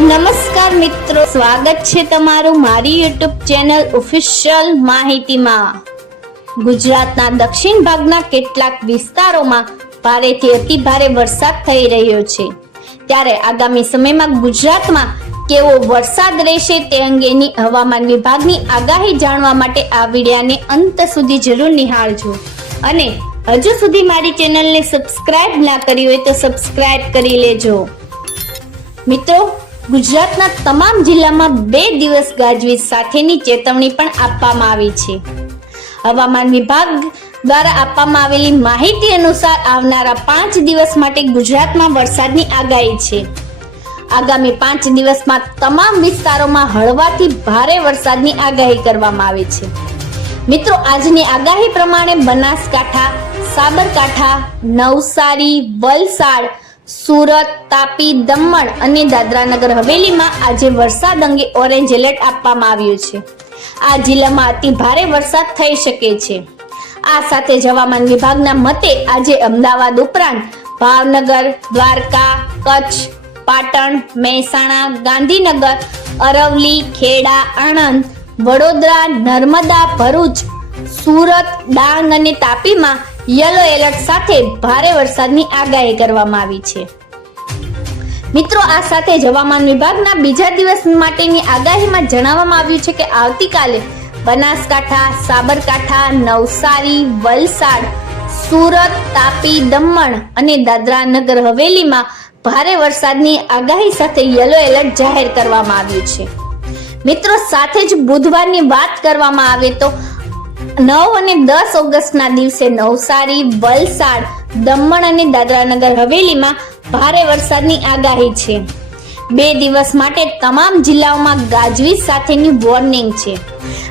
નમસ્કાર મિત્રો, સ્વાગત છે તમારું મારી યુટ્યુબ ચેનલ ઓફિશિયલ માહિતીમાં. ગુજરાતના દક્ષિણ ભાગના કેટલાક વિસ્તારોમાં ભારેથી અતિ ભારે વરસાદ થઈ રહ્યો છે. ત્યારે આગામી સમયમાં ગુજરાતમાં કેવો વરસાદ રહેશે તે અંગેની હવામાન વિભાગની આગાહી જાણવા માટે આ વિડિયાને અંત સુધી જરૂર નિહાળજો. અને હજુ સુધી મારી ચેનલને સબસ્ક્રાઇબ ના કરી હોય તો સબસ્ક્રાઇબ કરી લેજો. મિત્રો ગુજરાતના તમામ જિલ્લામાં બે દિવસ ગાજવીજ સાથેની ચેતવણી પણ આપવામાં આવી છે. હવામાન વિભાગ દ્વારા આપવામાં આવેલી માહિતી અનુસાર આવનારા પાંચ દિવસ માટે ગુજરાતમાં વરસાદની આગાહી છે. આગામી પાંચ દિવસમાં તમામ વિસ્તારોમાં હળવાથી ભારે વરસાદની આગાહી કરવામાં આવી છે. મિત્રો, આજની આગાહી પ્રમાણે બનાસકાંઠા, સાબરકાંઠા, નવસારી, વલસાડ સુરત, તાપી, દમણ અને દાદરાનગર હવેલીમાં આજે વરસાદ અંગે ઓરેન્જ એલર્ટ આપવામાં આવ્યું છે. આ જિલ્લામાં અતિ ભારે વરસાદ થઈ શકે છે. આ સાથે હવામાન વિભાગના મતે આજે અમદાવાદ ઉપરાંત ભાવનગર, દ્વારકા, કચ્છ, પાટણ, મહેસાણા, ગાંધીનગર અરવલી ખેડા, આણંદ, વડોદરા, નર્મદા, ભરૂચ, સુરત, ડાંગ અને તાપીમાં યલો એલર્ટ સાથે ભારે વરસાદની આગાહી કરવામાં આવી છે. મિત્રો, આ સાથે જ હવામાન વિભાગના બીજા દિવસ માટેની આગાહીમાં જણાવવામાં આવ્યું છે કે આવતીકાલે બનાસકાંઠા, સાબરકાંઠા, નવસારી, વલસાડ, સુરત, તાપી, દમણ અને દાદરા નગર હવેલીમાં ભારે વરસાદની આગાહી સાથે યલો એલર્ટ જાહેર કરવામાં આવ્યું છે. મિત્રો, સાથે જ બુધવારની વાત કરવામાં આવે તો નવ અને દસ ઓગસ્ટના દિવસે નવસારી, વલસાડ, દમણ અને દાદરાનગર હવેલીમાં ભારે વરસાદની આગાહી છે. બે દિવસ માટે તમામ જિલ્લાઓમાં ગાજવીજ સાથેની વોર્નિંગ છે.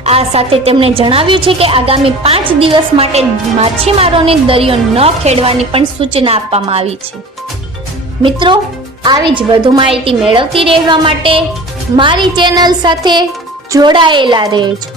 આ સાથે તેમણે જણાવ્યું છે કે આગામી પાંચ દિવસ માટે માછીમારોને દરિયો ન ખેડવાની પણ સૂચના આપવામાં આવી છે. મિત્રો, આવી જ વધુ માહિતી મેળવતી રહેવા માટે મારી ચેનલ સાથે જોડાયેલા રહેજો.